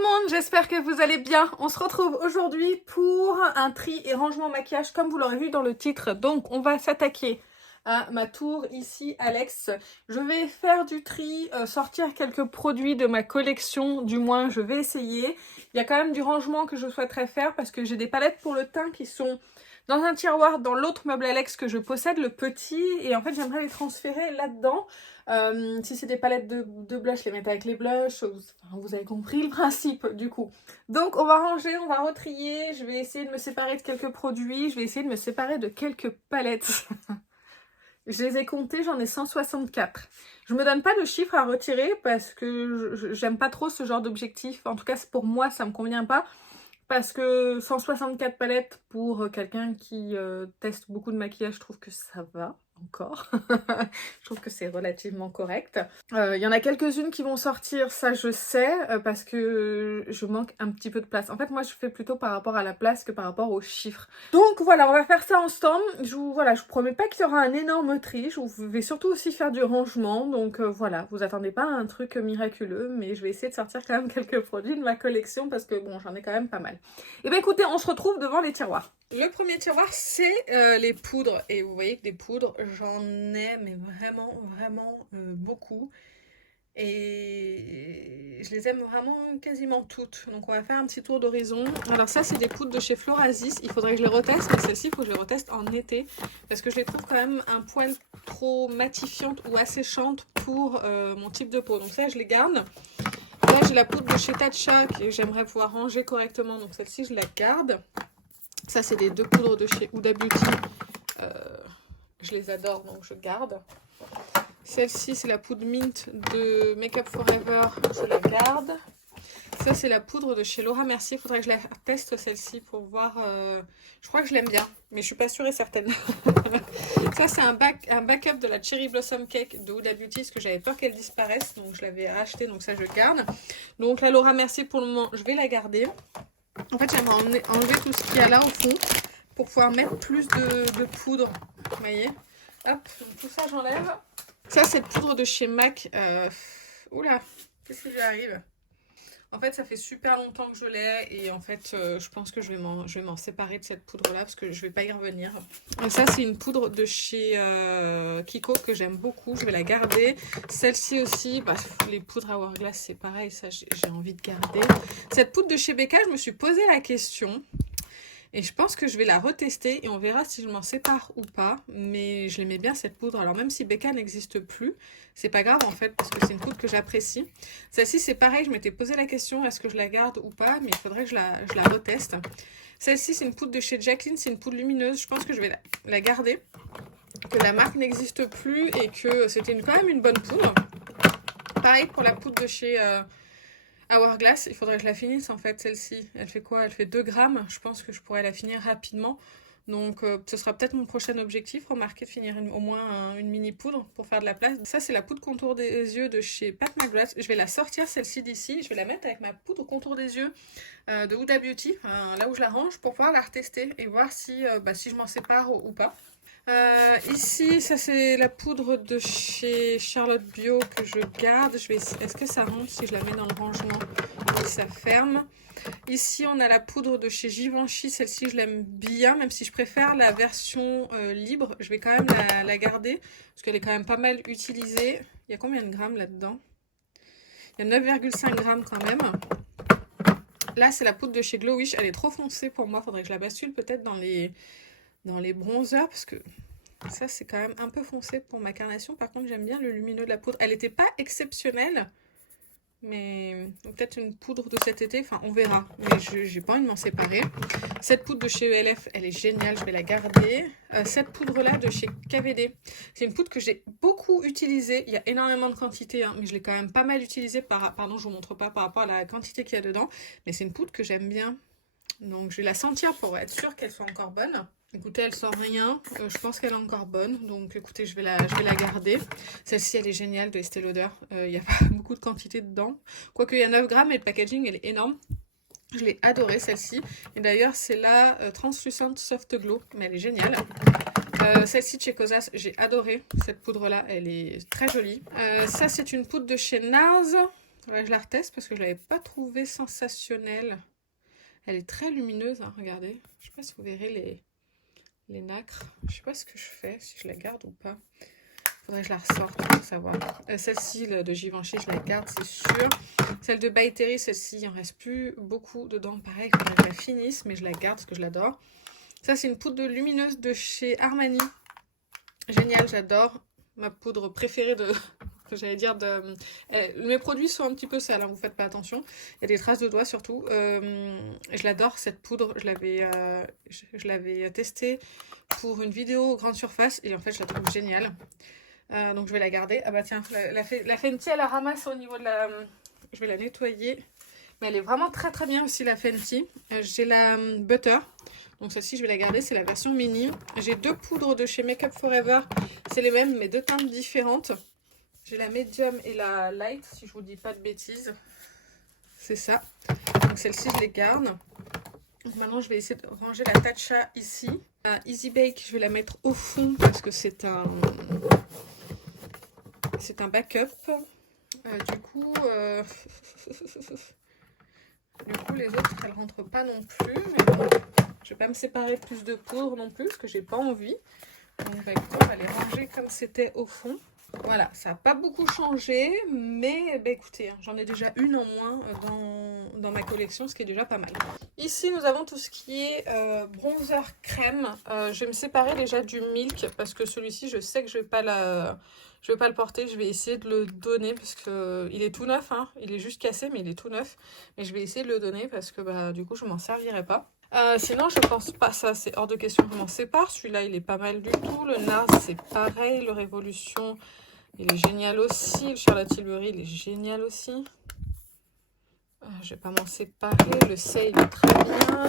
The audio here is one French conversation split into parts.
le monde, j'espère que vous allez bien. On se retrouve aujourd'hui pour un tri et rangement maquillage comme vous l'aurez vu dans le titre. Donc on va s'attaquer à ma tour ici Alex. Je vais faire du tri, sortir quelques produits de ma collection, du moins je vais essayer. Il y a quand même du rangement que je souhaiterais faire parce que j'ai des palettes pour le teint qui sont dans un tiroir dans l'autre meuble Alex que je possède, le petit, et en fait j'aimerais les transférer là-dedans. Si c'est des palettes de blush, les mettre avec les blushs, vous avez compris le principe du coup. Donc on va ranger, on va retrier, je vais essayer de me séparer de quelques produits, je vais essayer de me séparer de quelques palettes. Je les ai comptées, j'en ai 164. Je me donne pas de chiffres à retirer parce que j'aime pas trop ce genre d'objectif. En tout cas, pour moi, ça me convient pas. Parce que 164 palettes pour quelqu'un qui teste beaucoup de maquillage, je trouve que ça va encore. Je trouve que c'est relativement correct. Il y en a quelques-unes qui vont sortir, ça je sais, parce que je manque un petit peu de place. En fait, moi je fais plutôt par rapport à la place que par rapport aux chiffres. Donc voilà, on va faire ça ensemble. Je vous promets pas qu'il y aura un énorme tri. Je vais surtout aussi faire du rangement. Donc voilà, vous attendez pas à un truc miraculeux, mais je vais essayer de sortir quand même quelques produits de ma collection parce que bon, j'en ai quand même pas mal. Et bien écoutez, on se retrouve devant les tiroirs. Le premier tiroir, c'est les poudres. Et vous voyez que des poudres, j'en ai mais vraiment beaucoup. Et je les aime vraiment quasiment toutes. Donc on va faire un petit tour d'horizon. Alors ça, c'est des poudres de chez Florasis. Il faudrait que je les reteste, mais celles-ci, il faut que je les reteste en été. Parce que je les trouve quand même un poil trop matifiantes ou asséchantes pour mon type de peau. Donc ça, je les garde. Là, j'ai la poudre de chez Tatcha que j'aimerais pouvoir ranger correctement. Donc celle-ci, je la garde. Ça, c'est les deux poudres de chez Huda Beauty. Je les adore, donc je garde. Celle-ci, c'est la poudre Mint de Make Up Forever. Je la garde. Ça, c'est la poudre de chez Laura Mercier. Il faudrait que je la teste, celle-ci, pour voir. Je crois que je l'aime bien, mais je suis pas sûre et certaine. Ça, c'est un backup de la Cherry Blossom Cake de Huda Beauty, parce que j'avais peur qu'elle disparaisse. Donc, je l'avais racheté, donc ça, je garde. Donc, la Laura Mercier, pour le moment, je vais la garder. En fait, j'aimerais enlever tout ce qu'il y a là au fond pour pouvoir mettre plus de poudre. Vous voyez? Hop, donc tout ça, j'enlève. Ça, c'est poudre de chez MAC. Oula, qu'est-ce qui lui arrive? En fait, ça fait super longtemps que je l'ai et en fait, je pense que je vais m'en séparer de cette poudre-là parce que je vais pas y revenir. Et ça, c'est une poudre de chez Kiko que j'aime beaucoup. Je vais la garder. Celle-ci aussi, bah, les poudres Hourglass, c'est pareil. Ça, j'ai envie de garder. Cette poudre de chez Becca, je me suis posé la question. Et je pense que je vais la retester et on verra si je m'en sépare ou pas. Mais je l'aimais bien cette poudre. Alors même si Becca n'existe plus, c'est pas grave en fait parce que c'est une poudre que j'apprécie. Celle-ci c'est pareil, je m'étais posé la question est-ce que je la garde ou pas, mais il faudrait que je la reteste. Celle-ci c'est une poudre de chez Jacqueline, c'est une poudre lumineuse. Je pense que je vais la garder. Que la marque n'existe plus et que c'était quand même une bonne poudre. Pareil pour la poudre de chez... Hourglass, il faudrait que je la finisse en fait, celle-ci. Elle fait quoi? Elle fait 2 grammes. Je pense que je pourrais la finir rapidement. Donc ce sera peut-être mon prochain objectif, remarquer de finir au moins une mini poudre pour faire de la place. Ça c'est la poudre contour des yeux de chez Pat McGrath. Je vais la sortir celle-ci d'ici. Je vais la mettre avec ma poudre contour des yeux de Huda Beauty, là où je la range, pour pouvoir la retester et voir si je m'en sépare ou pas. Ici, ça c'est la poudre de chez Charlotte Bio que je garde. Est-ce que ça rentre si je la mets dans le rangement? Oui, ça ferme. Ici, on a la poudre de chez Givenchy. Celle-ci, je l'aime bien, même si je préfère la version libre. Je vais quand même la garder parce qu'elle est quand même pas mal utilisée. Il y a combien de grammes là-dedans? Il y a 9,5 grammes quand même. Là, c'est la poudre de chez Glowish. Elle est trop foncée pour moi. Faudrait que je la bascule peut-être dans les bronzers parce que ça c'est quand même un peu foncé pour ma carnation. Par contre j'aime bien le lumineux de la poudre. Elle n'était pas exceptionnelle, mais peut-être une poudre de cet été, enfin on verra. Mais j'ai pas envie de m'en séparer. Cette poudre de chez ELF, elle est géniale, je vais la garder. Cette poudre là de chez KVD, c'est une poudre que j'ai beaucoup utilisée. Il y a énormément de quantité, hein, mais je l'ai quand même pas mal utilisée. Pardon, je vous montre pas par rapport à la quantité qu'il y a dedans, mais c'est une poudre que j'aime bien. Donc je vais la sentir pour être sûre qu'elle soit encore bonne. Écoutez, elle sent rien. Je pense qu'elle est encore bonne. Donc écoutez, je vais la garder. Celle-ci, elle est géniale de Estée Lauder. Il n'y a pas beaucoup de quantité dedans. Quoique il y a 9 grammes et le packaging, elle est énorme. Je l'ai adorée celle-ci. Et d'ailleurs, c'est la Translucent Soft Glow. Mais elle est géniale. Celle-ci de chez Cosas, j'ai adoré cette poudre-là. Elle est très jolie. Ça, c'est une poudre de chez NARS. Ouais, je la reteste parce que je l'avais pas trouvée sensationnelle. Elle est très lumineuse, hein, regardez. Je sais pas si vous verrez les nacres. Je sais pas ce que je fais, si je la garde ou pas. Faudrait que je la ressorte pour savoir. Celle-ci de Givenchy, je la garde, c'est sûr. Celle de By Terry, celle-ci, il en reste plus beaucoup dedans. Pareil, il faudrait que je la finisse, mais je la garde parce que je l'adore. Ça, c'est une poudre lumineuse de chez Armani. Génial, j'adore. Ma poudre préférée de... J'allais dire de... mes produits sont un petit peu sales, hein, vous faites pas attention. Il y a des traces de doigts surtout. Je l'adore cette poudre. Je l'avais testée pour une vidéo grande surface et en fait je la trouve géniale. Donc je vais la garder. Ah bah tiens, la Fenty elle la ramasse au niveau de la... Je vais la nettoyer. Mais elle est vraiment très très bien aussi la Fenty. J'ai la Butter. Donc celle-ci je vais la garder, c'est la version mini. J'ai deux poudres de chez Make Up Forever. C'est les mêmes mais deux teintes différentes. J'ai la Medium et la Light, si je vous dis pas de bêtises. C'est ça. Donc celle-ci je les garde. Donc maintenant je vais essayer de ranger la Tatcha ici. La Easy Bake, je vais la mettre au fond parce que c'est un backup. Du coup, les autres, elles rentrent pas non plus. Mais bon, je vais pas me séparer plus de poudre non plus parce que j'ai pas envie. Donc bah, écoutez, on va les ranger comme c'était au fond. Voilà, ça n'a pas beaucoup changé, mais bah, écoutez, j'en ai déjà une en moins dans ma collection, ce qui est déjà pas mal. Ici, nous avons tout ce qui est bronzer crème. Je vais me séparer déjà du Milk parce que celui-ci, je sais que je vais pas le porter. Je vais essayer de le donner parce qu'il est tout neuf. Hein. Il est juste cassé, mais il est tout neuf. Mais je vais essayer de le donner parce que bah, du coup, je m'en servirai pas. Sinon, je pense pas, ça c'est hors de question que je m'en sépare. Celui-là, il est pas mal du tout. Le NARS, c'est pareil. Le Révolution, il est génial aussi. Le Charlotte Tilbury, il est génial aussi. Je vais pas m'en séparer. Le Say, il est très bien.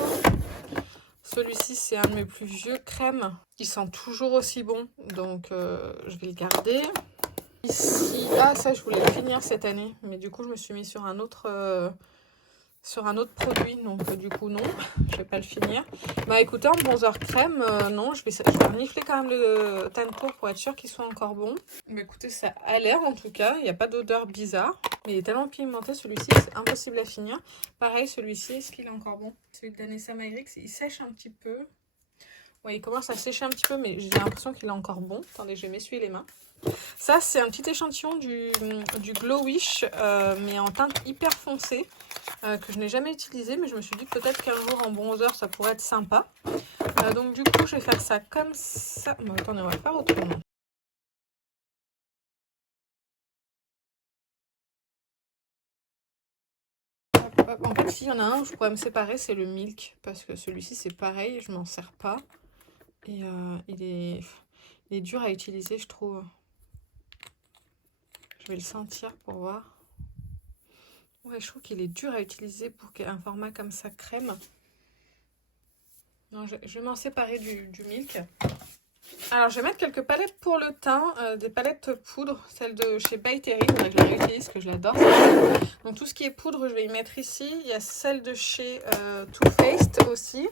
Celui-ci, c'est un de mes plus vieux crèmes. Il sent toujours aussi bon, donc je vais le garder. Ici, ah ça, je voulais le finir cette année, mais du coup, je me suis mis sur un autre produit, donc du coup non, je vais pas le finir. Bah écoutez, en bronzer crème, non, je vais renifler quand même le Tancourt pour être sûr qu'il soit encore bon. Mais écoutez, ça a l'air en tout cas, il n'y a pas d'odeur bizarre, mais il est tellement pimenté celui-ci, c'est impossible à finir. Pareil, celui-ci, est-ce qu'il est encore bon? Celui de Danessa Myricks, il sèche un petit peu. Ouais, il commence à sécher un petit peu, mais j'ai l'impression qu'il est encore bon. Attendez, je vais m'essuyer les mains. Ça, c'est un petit échantillon du Glow Wish, mais en teinte hyper foncée, que je n'ai jamais utilisé, mais je me suis dit peut-être qu'un jour en bronzer, ça pourrait être sympa. Donc du coup, je vais faire ça comme ça. Bon, attendez, on va faire autrement. En fait, s'il y en a un où je pourrais me séparer, c'est le Milk, parce que celui-ci, c'est pareil, je m'en sers pas. Et il est dur à utiliser, je trouve. Je vais le sentir pour voir. Ouais, je trouve qu'il est dur à utiliser pour un format comme ça crème. Non, je vais m'en séparer du Milk. Alors, je vais mettre quelques palettes pour le teint, des palettes poudre, celle de chez By Terry. Je la réutilise parce que je l'adore. Donc, tout ce qui est poudre, je vais y mettre ici. Il y a celle de chez Too Faced aussi.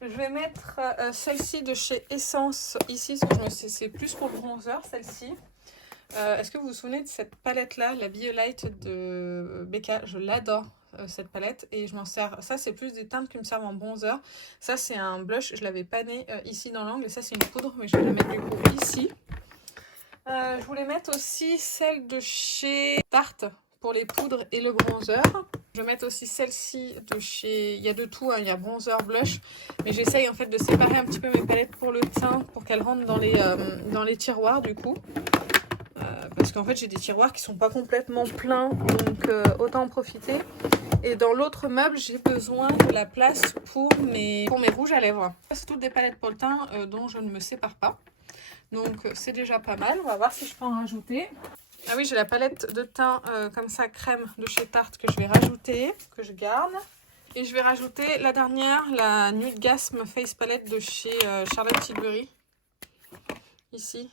Je vais mettre celle-ci de chez Essence ici, parce que c'est plus pour le bronzer, celle-ci. Est-ce que vous vous souvenez de cette palette-là, la BioLite de Becca? Je l'adore, cette palette, et je m'en sers. Ça, c'est plus des teintes qui me servent en bronzer. Ça, c'est un blush, je l'avais pané ici dans l'angle, et ça, c'est une poudre, mais je vais la mettre du coup ici. Je voulais mettre aussi celle de chez Tarte pour les poudres et le bronzer. Je vais mettre aussi celle-ci de chez... Il y a de tout, hein. Il y a bronzer, blush, mais j'essaye en fait de séparer un petit peu mes palettes pour le teint, pour qu'elles rentrent dans les tiroirs du coup. Parce qu'en fait j'ai des tiroirs qui sont pas complètement pleins, donc autant en profiter. Et dans l'autre meuble j'ai besoin de la place pour mes rouges à lèvres. C'est toutes des palettes pour le teint dont je ne me sépare pas, donc c'est déjà pas mal. On va voir si je peux en rajouter. Ah oui, j'ai la palette de teint comme ça crème de chez Tarte que je vais rajouter, que je garde. Et je vais rajouter la dernière, la Nude Gasm Face Palette de chez Charlotte Tilbury, ici.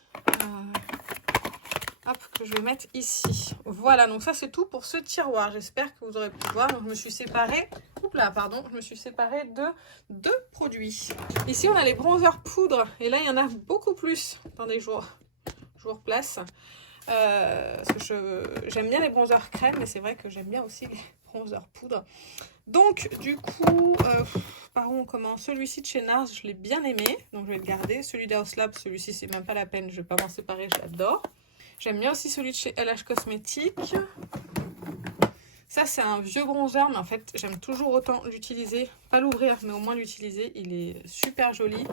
Hop, que je vais mettre ici. Voilà, donc ça c'est tout pour ce tiroir. J'espère que vous aurez pu voir. Donc je me suis séparée, je me suis séparée de 2 produits. Ici on a les bronzers poudre, et là il y en a beaucoup plus. Attendez, je vous replace. Parce que j'aime bien les bronzers crème, mais c'est vrai que j'aime bien aussi les bronzers poudre. Donc, du coup, par où on commence? Celui-ci de chez NARS, je l'ai bien aimé, donc je vais le garder. Celui d'House Lab, celui-ci, c'est même pas la peine, je vais pas m'en séparer, je l'adore. J'aime bien aussi celui de chez LH Cosmetics. Ça, c'est un vieux bronzer, mais en fait, j'aime toujours autant l'utiliser. Pas l'ouvrir, mais au moins l'utiliser. Il est super joli.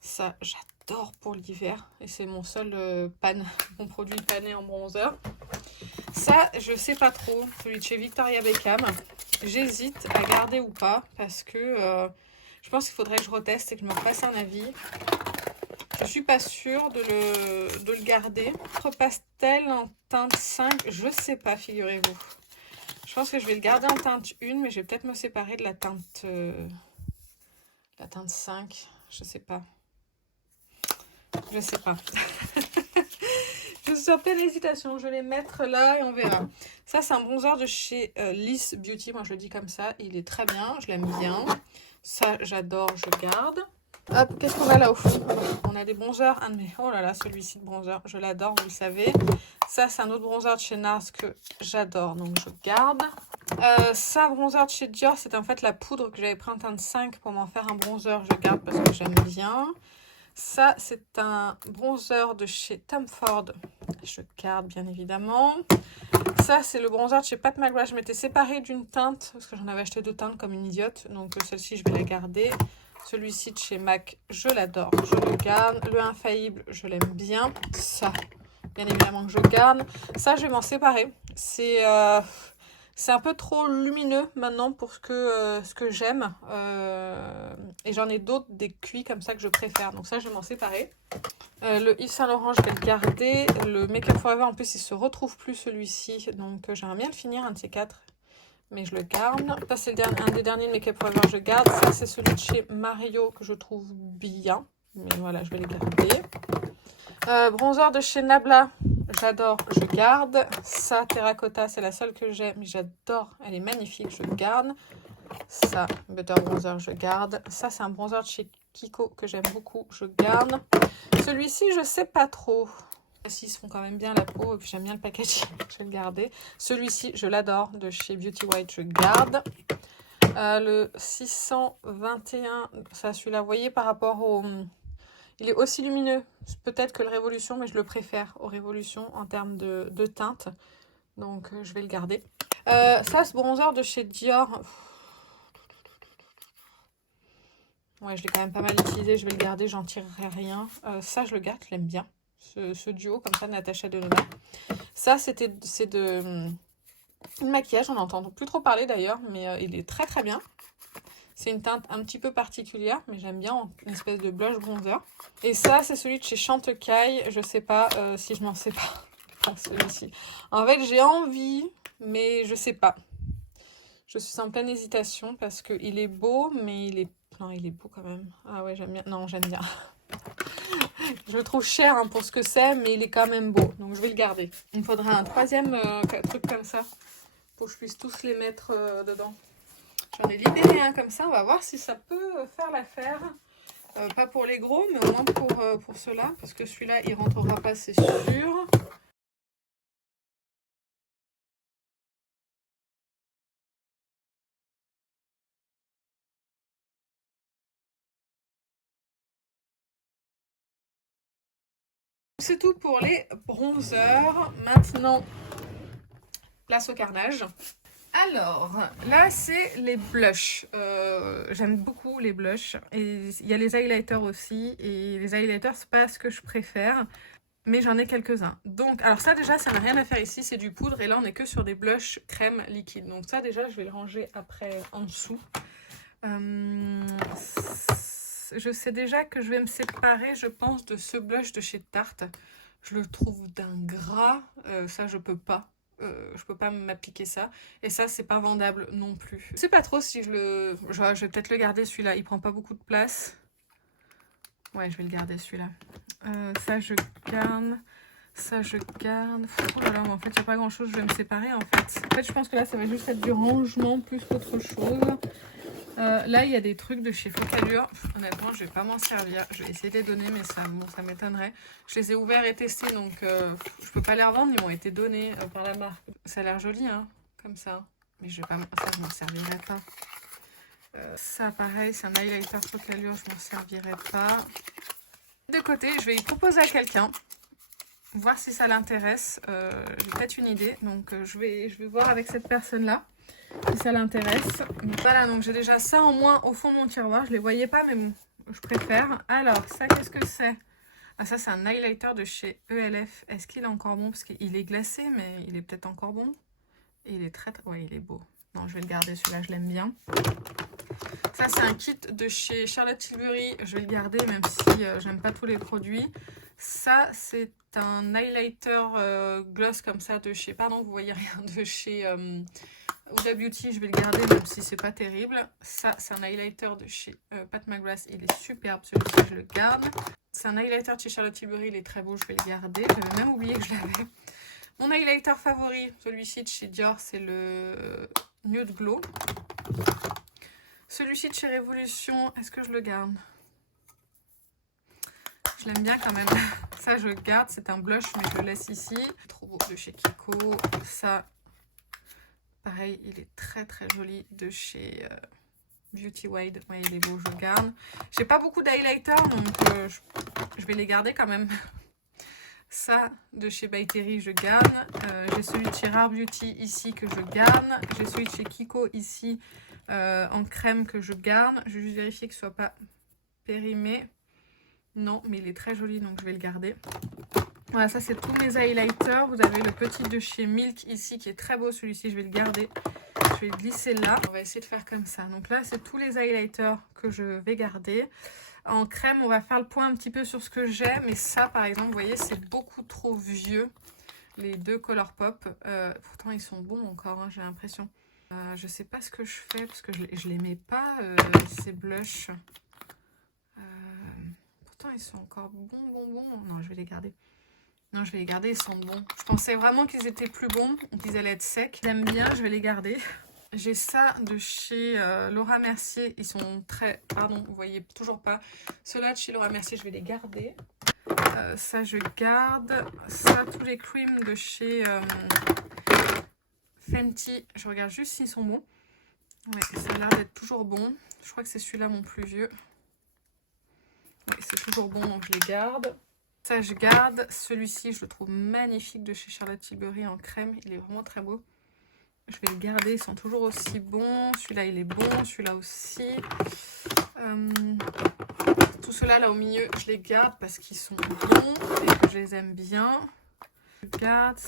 Ça, j'adore pour l'hiver. Et c'est mon seul mon produit pané en bronzer. Ça, je sais pas trop. Celui de chez Victoria Beckham. J'hésite à garder ou pas. Parce que je pense qu'il faudrait que je reteste et que je me fasse un avis. Je suis pas sûre de le garder. Autre pastel en teinte 5. Je sais pas, figurez-vous. Je pense que je vais le garder en teinte 1, mais je vais peut-être me séparer de la teinte 5. Je sais pas. Je sais pas. Je suis en pleine hésitation. Je vais les mettre là et on verra. Ça, c'est un bronzer de chez Liss Beauty. Moi, je le dis comme ça. Il est très bien. Je l'aime bien. Ça, j'adore. Je garde. Hop, qu'est-ce qu'on a là au fond? On a des bronzers. Oh là là, celui-ci de bronzer. Je l'adore, vous le savez. Ça, c'est un autre bronzer de chez NARS que j'adore. Donc, je garde. Ça, bronzer de chez Dior, c'était en fait la poudre que j'avais pris en teinte 5 pour m'en faire un bronzer. Je garde parce que j'aime bien. Ça, c'est un bronzer de chez Tom Ford. Je garde, bien évidemment. Ça, c'est le bronzer de chez Pat McGrath. Je m'étais séparée d'une teinte parce que j'en avais acheté 2 teintes comme une idiote. Donc, celle-ci, je vais la garder. Celui-ci de chez MAC, je l'adore. Je le garde. Le Infaillible, je l'aime bien. Ça, bien évidemment que je garde. Ça, je vais m'en séparer. C'est un peu trop lumineux maintenant pour ce que j'aime. Et j'en ai d'autres, des cuits comme ça que je préfère. Donc ça, je vais m'en séparer. Le Yves Saint Laurent, je vais le garder. Le Make Up Forever, en plus, il se retrouve plus celui-ci. Donc j'aimerais bien le finir, un de ces 4. Mais je le garde. Ça, c'est un des derniers de Make Up Forever, je garde. Ça, c'est celui de chez Mario que je trouve bien. Mais voilà, je vais les garder. Bronzer de chez Nabla, j'adore, je garde. Ça, Terracotta, c'est la seule que j'ai, mais j'adore. Elle est magnifique, je garde. Ça, Butter Bronzer, je garde. Ça, c'est un bronzer de chez Kiko que j'aime beaucoup, je garde. Celui-ci, je sais pas trop. Ils se font quand même bien la peau et puis j'aime bien le packaging, je vais le garder. Celui-ci, je l'adore, de chez Beauty White, je garde. Le 621, ça, celui-là, vous voyez, par rapport au... Il est aussi lumineux, peut-être que le Révolution, mais je le préfère au Révolution en termes de teinte. Donc, je vais le garder. Ça, ce bronzer de chez Dior. Ouais, je l'ai quand même pas mal utilisé. Je vais le garder, j'en tirerai rien. Ça, je le garde, je l'aime bien. Ce duo, comme ça, Natasha Denona. Ça, c'est de maquillage. On n'entend plus trop parler d'ailleurs, mais il est très très bien. C'est une teinte un petit peu particulière, mais j'aime bien, une espèce de blush bronzer. Et ça, c'est celui de chez Chantecaille. Je sais pas si je m'en sépare. Celui-ci. En fait, j'ai envie, mais je sais pas. Je suis en pleine hésitation parce qu'il est beau, mais il est... Non, il est beau quand même. Ah ouais, j'aime bien. Non, j'aime bien. Je le trouve cher hein, pour ce que c'est, mais il est quand même beau. Donc, je vais le garder. Il me faudra un troisième truc comme ça pour que je puisse tous les mettre dedans. J'en ai libéré un comme ça, on va voir si ça peut faire l'affaire. Pas pour les gros, mais au moins pour ceux-là, parce que celui-là, il rentrera pas, c'est sûr. C'est tout pour les bronzers. Maintenant, place au carnage. Alors, là, c'est les blushs. J'aime beaucoup les blushs. Et il y a les highlighters aussi. Et les highlighters, c'est pas ce que je préfère. Mais j'en ai quelques-uns. Donc, alors ça, déjà, ça n'a rien à faire ici. C'est du poudre. Et là, on est que sur des blushs crème liquide. Donc ça, déjà, je vais le ranger après en dessous. Je sais déjà que je vais me séparer, je pense, de ce blush de chez Tarte. Je le trouve d'un gras. Ça, je peux pas. Je peux pas m'appliquer ça. Et ça, c'est pas vendable non plus. Je sais pas trop si je vais peut-être le garder celui-là. Il prend pas beaucoup de place. Ouais, je vais le garder celui-là. Ça, je garde. Ça, je garde. Oh là là, en fait, il n'y a pas grand-chose. Je vais me séparer, en fait. En fait, je pense que là, ça va juste être du rangement plus qu'autre chose. Là, il y a des trucs de chez Focallure. Honnêtement, je vais pas m'en servir. Je vais essayer de les donner, mais ça m'étonnerait. Je les ai ouverts et testés, donc je peux pas les revendre. Ils m'ont été donnés par la marque. Ça a l'air joli, hein, comme ça. Mais je vais pas, ça, je m'en servirai pas. Ça, pareil, c'est un highlighter Focallure. Je m'en servirai pas. De côté, je vais y proposer à quelqu'un. Voir si ça l'intéresse. J'ai peut-être une idée. Donc, je vais voir avec cette personne-là. Si ça l'intéresse. Voilà, donc j'ai déjà ça en moins au fond de mon tiroir. Je les voyais pas, mais bon, je préfère. Alors, ça, qu'est-ce que c'est? Ah, ça, c'est un highlighter de chez ELF. Est-ce qu'il est encore bon? Parce qu'il est glacé, mais il est peut-être encore bon. Et il est très... Ouais, il est beau. Non, je vais le garder, celui-là, je l'aime bien. Ça, c'est un kit de chez Charlotte Tilbury. Je vais le garder, même si j'aime pas tous les produits. Ça, c'est un highlighter gloss comme ça de chez... Pardon, vous voyez rien. De chez... Huda Beauty, je vais le garder même si c'est pas terrible. Ça, c'est un highlighter de chez Pat McGrath. Il est superbe, celui-ci, je le garde. C'est un highlighter de chez Charlotte Tilbury. Il est très beau, je vais le garder. J'avais même oublié que je l'avais. Mon highlighter favori, celui-ci de chez Dior, c'est le Nude Glow. Celui-ci de chez Révolution, est-ce que je le garde? Je l'aime bien quand même. Ça, je le garde. C'est un blush, mais je le laisse ici. Trop beau de chez Kiko. Ça... Pareil, il est très très joli de chez Beauty Wide. Ouais, il est beau, je le garde. J'ai pas beaucoup d'highlighters, donc je vais les garder quand même. Ça, de chez By Terry, je garde. J'ai celui de chez Rare Beauty ici que je garde. J'ai celui de chez Kiko ici en crème que je garde. Je vais juste vérifier que ce soit pas périmé. Non, mais il est très joli, donc je vais le garder. Voilà, ça c'est tous mes highlighters. Vous avez le petit de chez Milk ici qui est très beau. Celui-ci, je vais le garder. Je vais le glisser là. On va essayer de faire comme ça. Donc là, c'est tous les highlighters que je vais garder. En crème, on va faire le point un petit peu sur ce que j'ai. Mais ça, par exemple, vous voyez, c'est beaucoup trop vieux. Les deux Colourpop. Pourtant, ils sont bons encore, hein, j'ai l'impression. Je sais pas ce que je fais parce que je les mets pas, ces blushs. Pourtant, ils sont encore bons. Non, je vais les garder. Non, je vais les garder, ils sont bons. Je pensais vraiment qu'ils étaient plus bons, qu'ils allaient être secs. J'aime bien, je vais les garder. J'ai ça de chez Laura Mercier. Ils sont très... Pardon, vous voyez toujours pas. Ceux-là de chez Laura Mercier, je vais les garder. Ça, je garde. Ça, tous les creams de chez Fenty. Je regarde juste s'ils sont bons. Ouais, ça a l'air d'être toujours bon. Je crois que c'est celui-là mon plus vieux. Oui, c'est toujours bon, donc je les garde. Ça, je garde. Celui-ci, je le trouve magnifique de chez Charlotte Tilbury en crème. Il est vraiment très beau. Je vais le garder. Ils sont toujours aussi bons. Celui-là, il est bon. Celui-là aussi. Tout cela là au milieu, je les garde parce qu'ils sont bons et que je les aime bien. Je garde.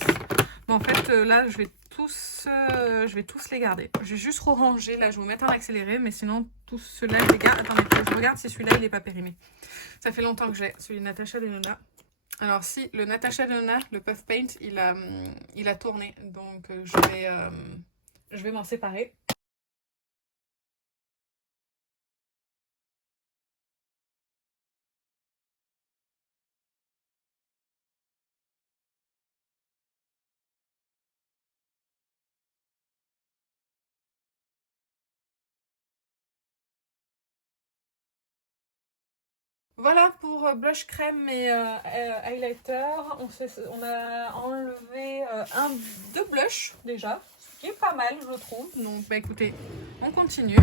Bon, en fait, là, je vais tous les garder. Je vais juste ranger. Là, je vais vous mettre en accéléré. Mais sinon, tous ceux-là, je les garde. Attendez, je regarde si celui-là, il n'est pas périmé. Ça fait longtemps que j'ai celui de Natasha Denona. Alors si, le Natasha Denona, le Puff Paint, il a tourné. Donc je vais m'en séparer. Voilà pour blush crème et highlighter. On a enlevé deux blushs déjà, ce qui est pas mal je trouve. Donc bah écoutez, on continue.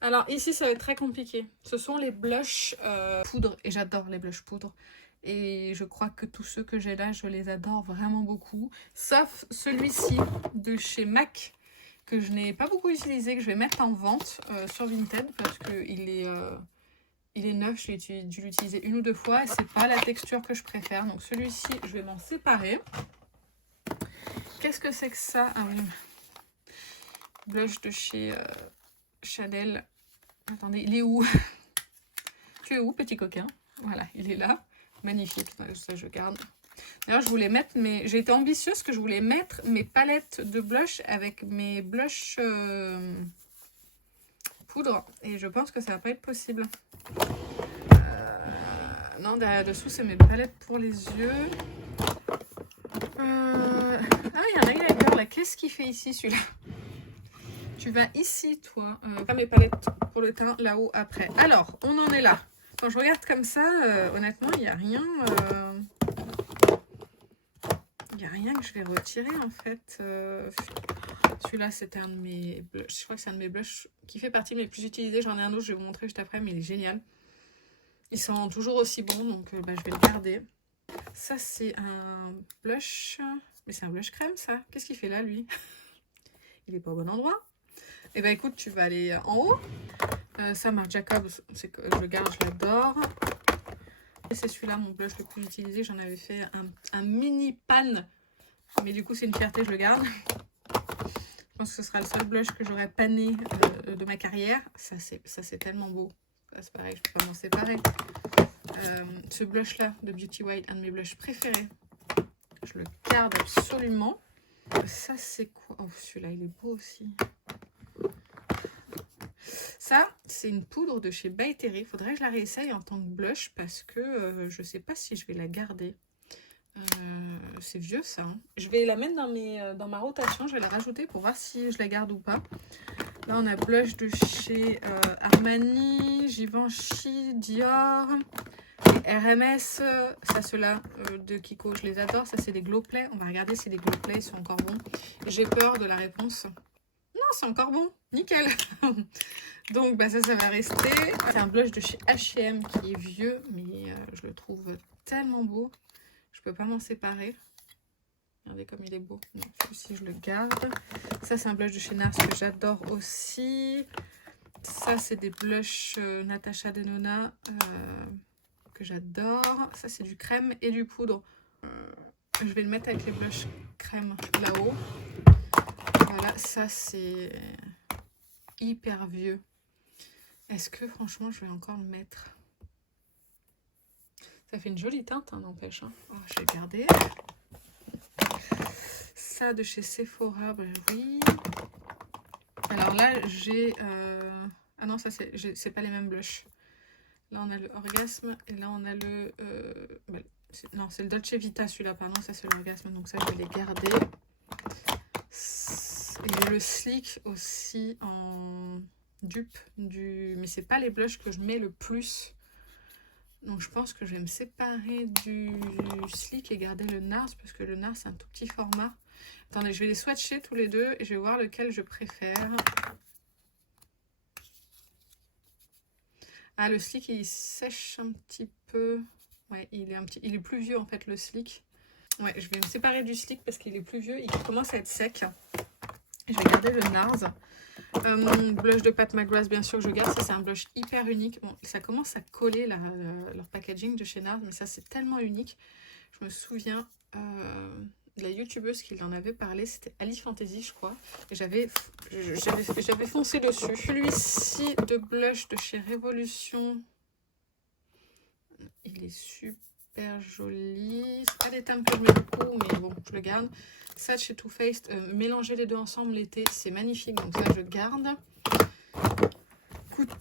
Alors ici ça va être très compliqué. Ce sont les blushs poudre et j'adore les blushs poudre. Et je crois que tous ceux que j'ai là, je les adore vraiment beaucoup. Sauf celui-ci de chez MAC que je n'ai pas beaucoup utilisé, que je vais mettre en vente sur Vinted parce qu'il est... il est neuf, j'ai dû l'utiliser une ou deux fois et c'est pas la texture que je préfère. Donc celui-ci, je vais m'en séparer. Qu'est-ce que c'est que ça? Ah oui, blush de chez Chanel. Attendez, il est où? Tu es où, petit coquin? Voilà, il est là. Magnifique, ça je garde. D'ailleurs, je voulais mettre mes... J'ai été ambitieuse que je voulais mettre mes palettes de blush avec mes blushs poudre. Et je pense que ça va pas être possible. Non, derrière dessous, c'est mes palettes pour les yeux. Ah, il y a un highlighter là. Qu'est-ce qu'il fait ici, celui-là? Tu vas ici, toi. Pas mes palettes pour le teint, là-haut, après. Alors, on en est là. Quand je regarde comme ça, honnêtement, il n'y a rien... Il n'y a rien que je vais retirer, en fait. Celui-là, c'était un de mes blushs. Je crois que c'est un de mes blushs qui fait partie de mes plus utilisés. J'en ai un autre, je vais vous montrer juste après, mais il est génial. Il sent toujours aussi bon, donc je vais le garder. Ça, c'est un blush. Mais c'est un blush crème, ça. Qu'est-ce qu'il fait là, lui? Il est pas au bon endroit. Eh ben, écoute, tu vas aller en haut. Ça, Marc Jacobs, c'est que je garde, je l'adore. Et c'est celui-là, mon blush le plus utilisé. J'en avais fait un mini pan. Mais du coup, c'est une fierté, je le garde. Je pense que ce sera le seul blush que j'aurais pané de ma carrière. Ça, c'est tellement beau. C'est pareil, je peux pas m'en séparer. Ce blush là de Beauty Wild, un de mes blushs préférés, je le garde absolument. Ça c'est quoi? Oh, celui-là il est beau aussi. Ça c'est une poudre de chez By Terry. Il faudrait que je la réessaye en tant que blush parce que je sais pas si je vais la garder. C'est vieux ça, hein. Je vais la mettre dans ma rotation. Je vais la rajouter pour voir si je la garde ou pas. Là on a blush de chez Armani, Givenchy, Dior, RMS. Ça ceux-là de Kiko, je les adore. Ça c'est des glow play. On va regarder si les glow play sont encore bons. J'ai peur de la réponse. Non, c'est encore bon, nickel. Donc bah ça va rester. C'est un blush de chez H&M qui est vieux, mais je le trouve tellement beau. Je peux pas m'en séparer. Regardez comme il est beau. Donc, celui-ci, je le garde. Ça, c'est un blush de chez NARS que j'adore aussi. Ça, c'est des blushs Natasha Denona que j'adore. Ça, c'est du crème et du poudre. Je vais le mettre avec les blushs crème là-haut. Voilà, ça, c'est hyper vieux. Est-ce que, franchement, je vais encore le mettre? Ça fait une jolie teinte, hein, n'empêche. Hein. Oh, je vais garder. Ça de chez Sephora, bah oui. Alors là, j'ai... Ah non, ça c'est pas les mêmes blushs. Là, on a le Orgasme et là, on a le... non, c'est le Dolce Vita, celui-là, pardon. Ça, c'est l'Orgasme, donc ça, je vais les garder. Et le Sleek aussi en dupe du... Mais c'est pas les blushs que je mets le plus. Donc, je pense que je vais me séparer du Sleek et garder le NARS parce que le NARS, c'est un tout petit format. Attendez, je vais les swatcher tous les deux et je vais voir lequel je préfère. Ah, le Sleek, il sèche un petit peu. Ouais, il est plus vieux en fait, le Sleek. Ouais, je vais me séparer du Sleek parce qu'il est plus vieux. Il commence à être sec. Je vais garder le NARS. Blush de Pat McGrath, bien sûr, je garde. Ça, c'est un blush hyper unique. Bon, ça commence à coller leur packaging de chez NARS, mais ça, c'est tellement unique. Je me souviens... de la youtubeuse qui en avait parlé, c'était Ali Fantasy, je crois. Et j'avais foncé dessus. Celui-ci de blush de chez Révolution. Il est super joli. C'est pas des thèmes que je mets beaucoup, mais bon, je le garde. Ça de chez Too Faced, mélanger les deux ensemble l'été, c'est magnifique. Donc ça, je garde.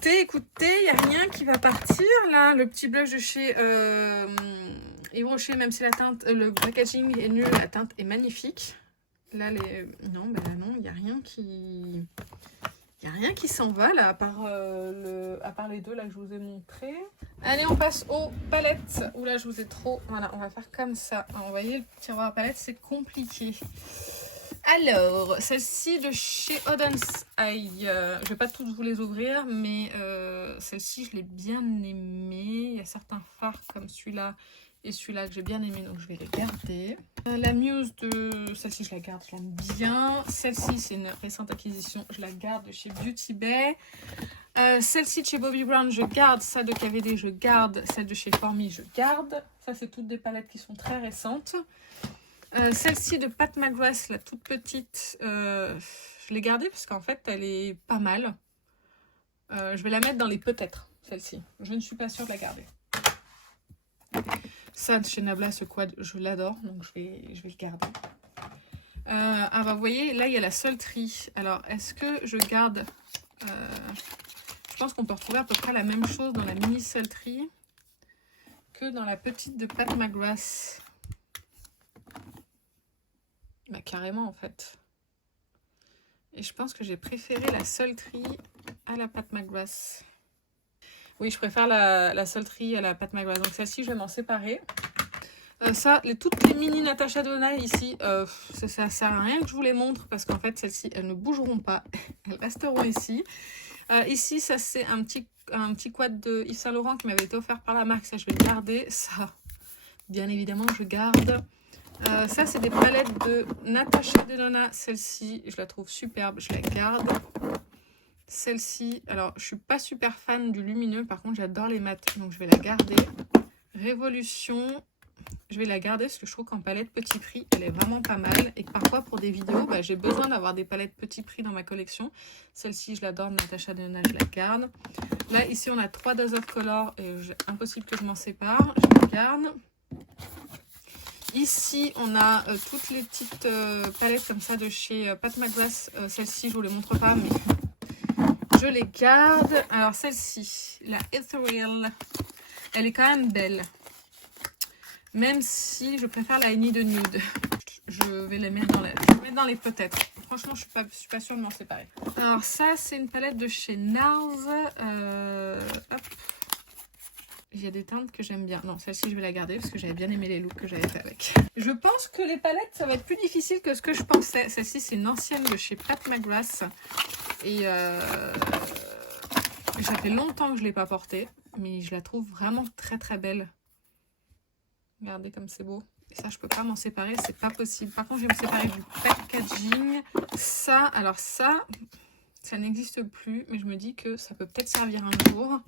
Écoutez, il n'y a rien qui va partir là. Le petit blush de chez Yves Rocher, même si la teinte, le packaging est nul, la teinte est magnifique. Là, non, ben là, non, il n'y a rien qui... Il n'y a rien qui s'en va là, à part les deux là que je vous ai montré. Allez, on passe aux palettes. Oula, je vous ai trop... Voilà, on va faire comme ça. Alors, vous voyez, le tiroir à palettes, c'est compliqué. Alors, celle-ci de chez Odense Eye, je vais pas toutes vous les ouvrir, mais celle-ci, je l'ai bien aimée. Il y a certains fards comme celui-là et celui-là que j'ai bien aimé, donc je vais les garder. La Muse de celle-ci, je la garde, je l'aime bien. Celle-ci, c'est une récente acquisition, je la garde de chez Beauty Bay. Celle-ci de chez Bobbi Brown, je garde. Ça de KVD, je garde. Celle de chez Formy, je garde. Ça, c'est toutes des palettes qui sont très récentes. Celle-ci de Pat McGrath, la toute petite, je l'ai gardée parce qu'en fait, elle est pas mal. Je vais la mettre dans les peut-être, celle-ci. Je ne suis pas sûre de la garder. Ça, de chez Nabla, ce quad, je l'adore, donc je vais le garder. Ah bah, vous voyez, là, il y a la Sultry. Alors, est-ce que je garde... je pense qu'on peut retrouver à peu près la même chose dans la mini Sultry que dans la petite de Pat McGrath. Bah, carrément, en fait. Et je pense que j'ai préféré la Sultry à la Pat McGrath. Oui, je préfère la Sultry à la Pat McGrath. Donc celle-ci, je vais m'en séparer. Ça, toutes les mini Natasha Denona ici, ça sert à rien que je vous les montre parce qu'en fait, celles-ci, elles ne bougeront pas. Elles resteront ici. Ici, ça, c'est un petit quad de Yves Saint Laurent qui m'avait été offert par la marque. Ça, je vais le garder. Ça, bien évidemment, je garde. Ça, c'est des palettes de Natasha Denona. Celle-ci, je la trouve superbe. Je la garde. Celle-ci, alors, je suis pas super fan du lumineux. Par contre, j'adore les mat. Donc, je vais la garder. Révolution. Je vais la garder parce que je trouve qu'en palette petit prix, elle est vraiment pas mal. Et que parfois, pour des vidéos, j'ai besoin d'avoir des palettes petit prix dans ma collection. Celle-ci, je l'adore. Natasha Denona, je la garde. Là, ici, on a 3 Dose of Color. Et impossible que je m'en sépare. Je la garde. Ici, on a toutes les petites palettes comme ça de chez Pat McGrath. Celle-ci, je ne vous les montre pas, mais je les garde. Alors, celle-ci, la Ethereal, elle est quand même belle. Même si je préfère la Any de Nude. Je vais les mettre dans les peut-être. Franchement, je suis pas sûre de m'en séparer. Alors, ça, c'est une palette de chez NARS. Hop. Il y a des teintes que j'aime bien. Non, celle-ci, je vais la garder parce que j'avais bien aimé les looks que j'avais fait avec. Je pense que les palettes, ça va être plus difficile que ce que je pensais. Celle-ci, c'est une ancienne de chez Pat McGrath. Et ça fait longtemps que je ne l'ai pas portée. Mais je la trouve vraiment très, très belle. Regardez comme c'est beau. Et ça, je peux pas m'en séparer. C'est pas possible. Par contre, je vais me séparer du packaging. Ça, alors ça n'existe plus. Mais je me dis que ça peut peut-être servir un jour.